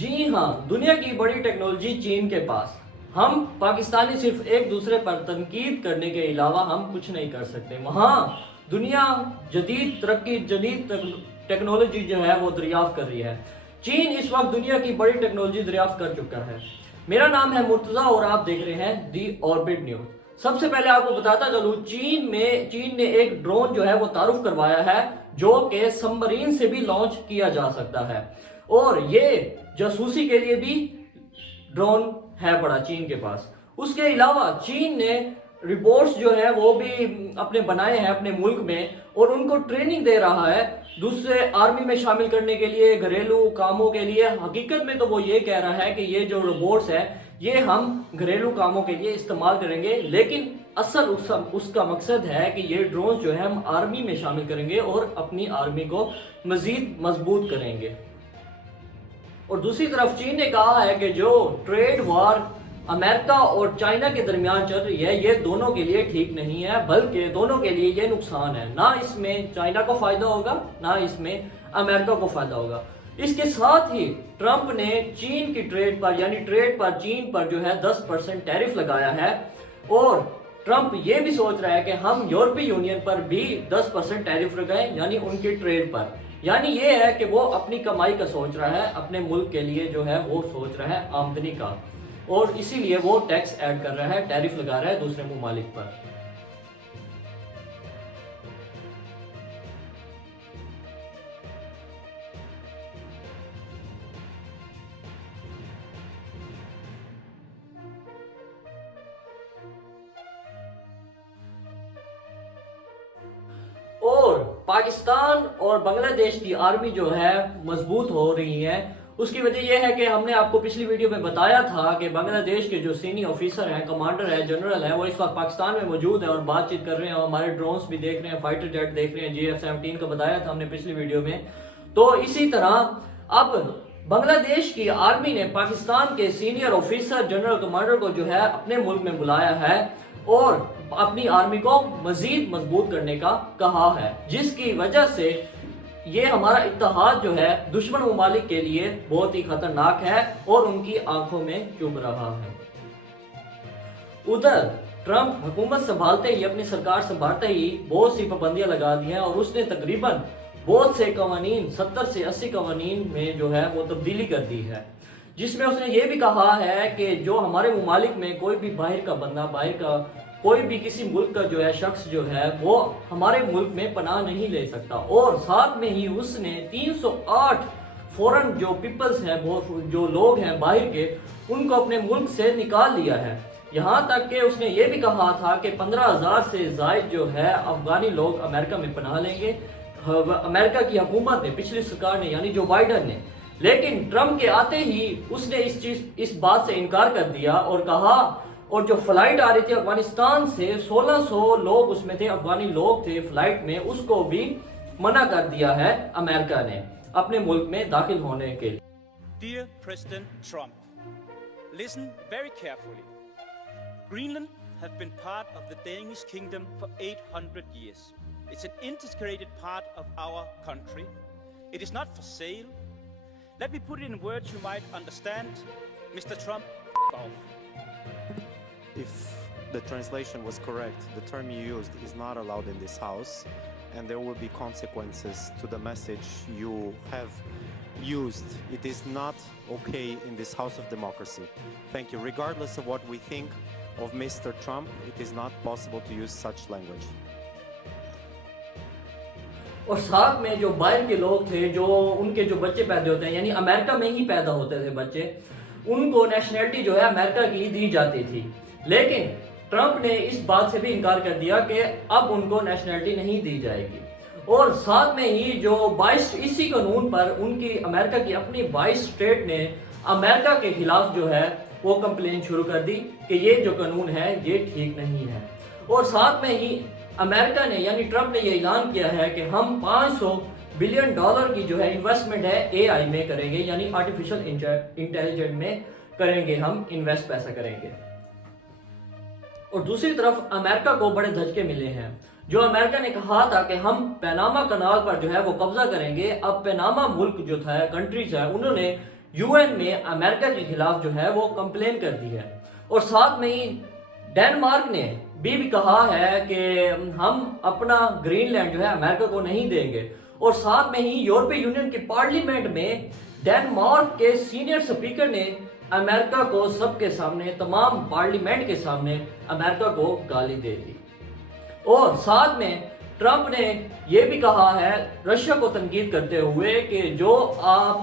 جی ہاں، دنیا کی بڑی ٹیکنالوجی چین کے پاس۔ ہم پاکستانی صرف ایک دوسرے پر تنقید کرنے کے علاوہ ہم کچھ نہیں کر سکتے۔ وہاں دنیا جدید ترقی، جدید ٹیکنالوجی جو ہے وہ دریافت کر رہی ہے۔ چین اس وقت دنیا کی بڑی ٹیکنالوجی دریافت کر چکا ہے۔ میرا نام ہے مرتضیٰ اور آپ دیکھ رہے ہیں دی آربٹ نیوز۔ سب سے پہلے آپ کو بتاتا چلوں، چین نے ایک ڈرون جو ہے وہ تعارف کروایا ہے جو کہ سب مرین سے بھی لانچ کیا جا سکتا ہے، اور یہ جاسوسی کے لیے بھی ڈرون ہے پڑا چین کے پاس۔ اس کے علاوہ چین نے رپورٹس جو ہے وہ بھی اپنے بنائے ہیں اپنے ملک میں، اور ان کو ٹریننگ دے رہا ہے دوسرے آرمی میں شامل کرنے کے لیے، گھریلو کاموں کے لیے۔ حقیقت میں تو وہ یہ کہہ رہا ہے کہ یہ جو روبوٹس ہے یہ ہم گھریلو کاموں کے لیے استعمال کریں گے، لیکن اصل اس کا مقصد ہے کہ یہ ڈرونز جو ہے ہم آرمی میں شامل کریں گے اور اپنی آرمی کو مزید مضبوط کریں گے۔ اور دوسری طرف چین نے کہا ہے کہ جو ٹریڈ وار امریکہ اور چائنا کے درمیان چل رہی ہے یہ دونوں کے لیے ٹھیک نہیں ہے، بلکہ دونوں کے لیے یہ نقصان ہے۔ نہ اس میں چائنا کو فائدہ ہوگا، نہ اس میں امریکہ کو فائدہ ہوگا۔ اس کے ساتھ ہی ٹرمپ نے چین کی ٹریڈ پر چین پر جو ہے 10% ٹیرف لگایا ہے، اور ٹرمپ یہ بھی سوچ رہا ہے کہ ہم یورپی یونین پر بھی 10% ٹیرف لگائیں، یعنی ان کی ٹریڈ پر۔ یعنی یہ ہے کہ وہ اپنی کمائی کا سوچ رہا ہے، اپنے ملک کے لیے جو ہے وہ سوچ رہا ہے آمدنی کا، اور اسی لیے وہ ٹیکس ایڈ کر رہا ہے، ٹیرف لگا رہا ہے دوسرے ممالک پر۔ اور پاکستان اور بنگلہ دیش کی آرمی جو ہے مضبوط ہو رہی ہے۔ اس کی وجہ یہ ہے کہ ہم نے آپ کو پچھلی ویڈیو میں بتایا تھا کہ بنگلہ دیش کے جو سینئر آفیسر ہیں، کمانڈر ہیں، جنرل ہیں، وہ اس وقت پاکستان میں موجود ہیں اور بات چیت کر رہے ہیں، ہمارے ڈرونز بھی دیکھ رہے ہیں، فائٹر جیٹ دیکھ رہے ہیں، GF-17 کا بتایا تھا ہم نے پچھلی ویڈیو میں۔ تو اسی طرح اب بنگلہ دیش کی آرمی نے پاکستان کے سینئر آفیسر، جنرل کمانڈر کو جو ہے اپنے ملک میں بلایا ہے اور اپنی آرمی کو مزید مضبوط کرنے کا کہا ہے، جس کی وجہ سے یہ ہمارا اتحاد جو ہے دشمن ممالک کے لیے بہت ہی خطرناک ہے اور ان کی آنکھوں میں چبھ رہا ہے۔ ادھر ٹرمپ حکومت سنبھالتے ہی، اپنی سرکار سنبھالتے ہی بہت سی پابندیاں لگا دی ہیں، اور اس نے تقریباً بہت سے قوانین، 70 سے 80 قوانین میں جو ہے وہ تبدیلی کر دی ہے، جس میں اس نے یہ بھی کہا ہے کہ جو ہمارے ممالک میں کوئی بھی باہر کا بندہ، باہر کا کوئی بھی کسی ملک کا جو ہے شخص جو ہے وہ ہمارے ملک میں پناہ نہیں لے سکتا، اور ساتھ میں ہی اس نے 308 فورن جو پیپلز ہیں، جو لوگ ہیں باہر کے، ان کو اپنے ملک سے نکال لیا ہے۔ یہاں تک کہ اس نے یہ بھی کہا تھا کہ 15,000 سے زائد جو ہے افغانی لوگ امریکہ میں پناہ لیں گے، امریکہ کی حکومت نے، پچھلی سرکار نے، یعنی جو بائیڈن نے۔ لیکن ٹرمپ کے آتے ہی اس نے اس بات سے انکار کر دیا اور کہا، اور جو فلائٹ آ رہی تھی افغانستان سے، 1600 لوگ اس میں تھے، افغانی لوگ تھے فلائٹ میں، اس کو بھی منع کر دیا ہے امریکہ نے اپنے ملک میں داخل ہونے کے لیے۔ Dear President Trump, listen very carefully. Greenland has been part of the Danish kingdom for 800 years. It's an integrated part of our country. It is not for sale. Let me put it in words you might understand. Mr. Trump, f*** off. If the translation was correct, the term you used is not allowed in this house, and there will be consequences to the message you have used. It is not okay in this house of democracy. Thank you. Regardless of what we think of Mr. Trump, it is not possible to use such language. اور ساتھ میں جو باہر کے لوگ تھے، جو ان کے جو بچے پیدا ہوتے ہیں، یعنی امریکہ میں ہی پیدا ہوتے تھے بچے، ان کو نیشنلٹی جو ہے امریکہ کی دی جاتی تھی، لیکن ٹرمپ نے اس بات سے بھی انکار کر دیا کہ اب ان کو نیشنلٹی نہیں دی جائے گی۔ اور ساتھ میں ہی جو 22 اسی قانون پر ان کی امریکہ کی اپنی 22 اسٹیٹ نے امریکہ کے خلاف جو ہے وہ کمپلین شروع کر دی کہ یہ جو قانون ہے یہ ٹھیک نہیں ہے۔ اور ساتھ میں ہی امریکہ نے، یعنی ٹرمپ نے یہ اعلان کیا ہے کہ ہم $500 بلین کی جو ہے انویسٹمنٹ ہے AI میں کریں گے، یعنی آرٹیفیشل انٹیلیجنس میں کریں گے، ہم انویسٹ پیسہ کریں گے۔ اور دوسری طرف امریکہ کو بڑے دھچکے ملے ہیں۔ جو امریکہ نے کہا تھا کہ ہم پیناما کنال پر جو ہے وہ قبضہ کریں گے، اب پیناما ملک جو تھا، کنٹریز ہے، انہوں نے UN میں امریکہ کے خلاف جو ہے وہ کمپلین کر دی ہے، اور ساتھ میں ہی ڈینمارک نے بھی کہا ہے کہ ہم اپنا گرین لینڈ جو ہے امریکہ کو نہیں دیں گے، اور ساتھ میں ہی یورپی یونین کی پارلیمنٹ میں ڈینمارک کے سینئر سپیکر نے امریکہ کو سب کے سامنے، تمام پارلیمنٹ کے سامنے امریکہ کو گالی دے دی۔ اور ساتھ میں ٹرمپ نے یہ بھی کہا ہے رشیا کو تنقید کرتے ہوئے کہ جو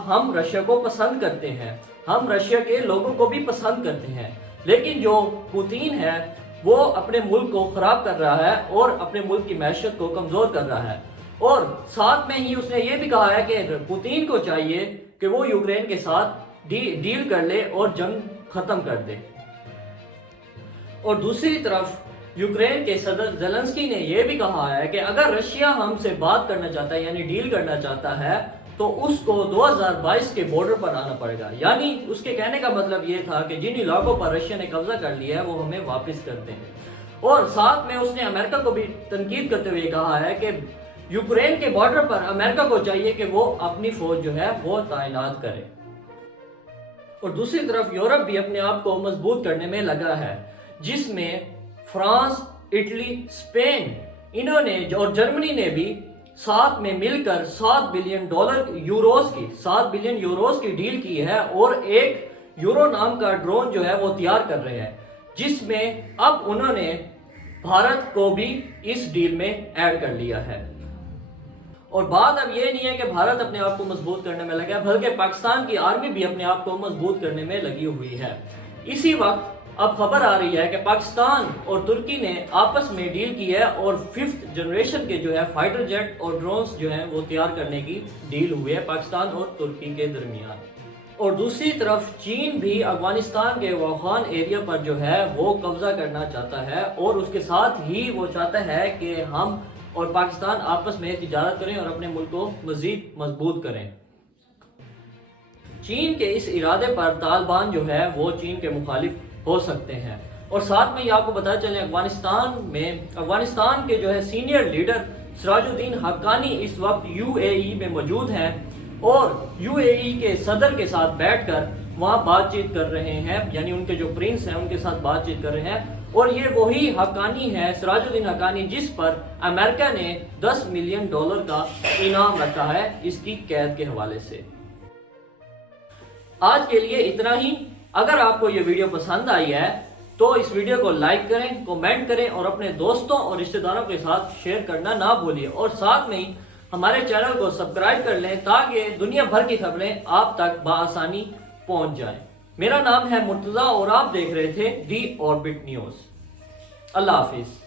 ہم رشیا کو پسند کرتے ہیں، ہم رشیا کے لوگوں کو بھی پسند کرتے ہیں، لیکن جو پوتین ہے وہ اپنے ملک کو خراب کر رہا ہے اور اپنے ملک کی معیشت کو کمزور کر رہا ہے۔ اور ساتھ میں ہی اس نے یہ بھی کہا ہے کہ پوتین کو چاہیے کہ وہ یوکرین کے ساتھ ڈیل کر لے اور جنگ ختم کر دے۔ اور دوسری طرف یوکرین کے صدر زیلنسکی نے یہ بھی کہا ہے کہ اگر رشیا ہم سے بات کرنا چاہتا ہے، یعنی ڈیل کرنا چاہتا ہے، تو اس کو 2022 کے بارڈر پر آنا پڑے گا۔ یعنی اس کے کہنے کا مطلب یہ تھا کہ جن علاقوں پر رشیا نے قبضہ کر لیا ہے وہ ہمیں واپس کر دیں۔ اور ساتھ میں اس نے امریکہ کو بھی تنقید کرتے ہوئے کہا ہے کہ یوکرین کے بارڈر پر امریکہ کو چاہیے کہ وہ اپنی فوج جو ہے وہ تعینات کرے۔ اور دوسری طرف یورپ بھی اپنے آپ کو مضبوط کرنے میں لگا ہے، جس میں فرانس، اٹلی، اسپین انہوں نے اور جرمنی نے بھی ساتھ میں مل کر $7 بلین یوروز کی ڈیل کی ہے، اور ایک یورو نام کا ڈرون جو ہے وہ تیار کر رہے ہیں، جس میں اب انہوں نے بھارت کو بھی اس ڈیل میں ایڈ کر لیا ہے۔ اور بات اب یہ نہیں ہے کہ بھارت اپنے آپ کو مضبوط کرنے میں لگا ہے، بلکہ پاکستان کی آرمی بھی اپنے آپ کو مضبوط کرنے میں لگی ہوئی ہے۔ اسی وقت اب خبر آ رہی ہے کہ پاکستان اور ترکی نے آپس میں ڈیل کی ہے، اور 5th جنریشن کے جو ہے فائٹر جیٹ اور ڈرونز جو ہیں وہ تیار کرنے کی ڈیل ہوئی ہے پاکستان اور ترکی کے درمیان۔ اور دوسری طرف چین بھی افغانستان کے واخان ایریا پر جو ہے وہ قبضہ کرنا چاہتا ہے، اور اس کے ساتھ ہی وہ چاہتا ہے کہ ہم اور پاکستان آپس میں تجارت کریں اور اپنے ملک کو مزید مضبوط کریں۔ چین کے اس ارادے پر طالبان جو ہے وہ چین کے مخالف ہو سکتے ہیں۔ اور ساتھ میں یہ آپ کو بتا چلیں افغانستان کے جو ہے سینئر لیڈر سراج الدین حقانی اس وقت UAE میں موجود ہیں، اور UAE کے صدر کے ساتھ بیٹھ کر وہاں بات چیت کر رہے ہیں، یعنی ان کے جو پرنس ہیں ان کے ساتھ بات چیت کر رہے ہیں۔ اور یہ وہی حقانی ہے، سراج الدین حقانی، جس پر امریکہ نے $10 ملین کا انعام رکھا ہے اس کی قید کے حوالے سے۔ آج کے لیے اتنا ہی۔ اگر آپ کو یہ ویڈیو پسند آئی ہے تو اس ویڈیو کو لائک کریں، کومنٹ کریں، اور اپنے دوستوں اور رشتہ داروں کے ساتھ شیئر کرنا نہ بھولیے، اور ساتھ میں ہی ہمارے چینل کو سبسکرائب کر لیں تاکہ دنیا بھر کی خبریں آپ تک بآسانی پہنچ جائیں۔ میرا نام ہے مرتضیٰ اور آپ دیکھ رہے تھے دی آربٹ نیوز۔ اللہ حافظ۔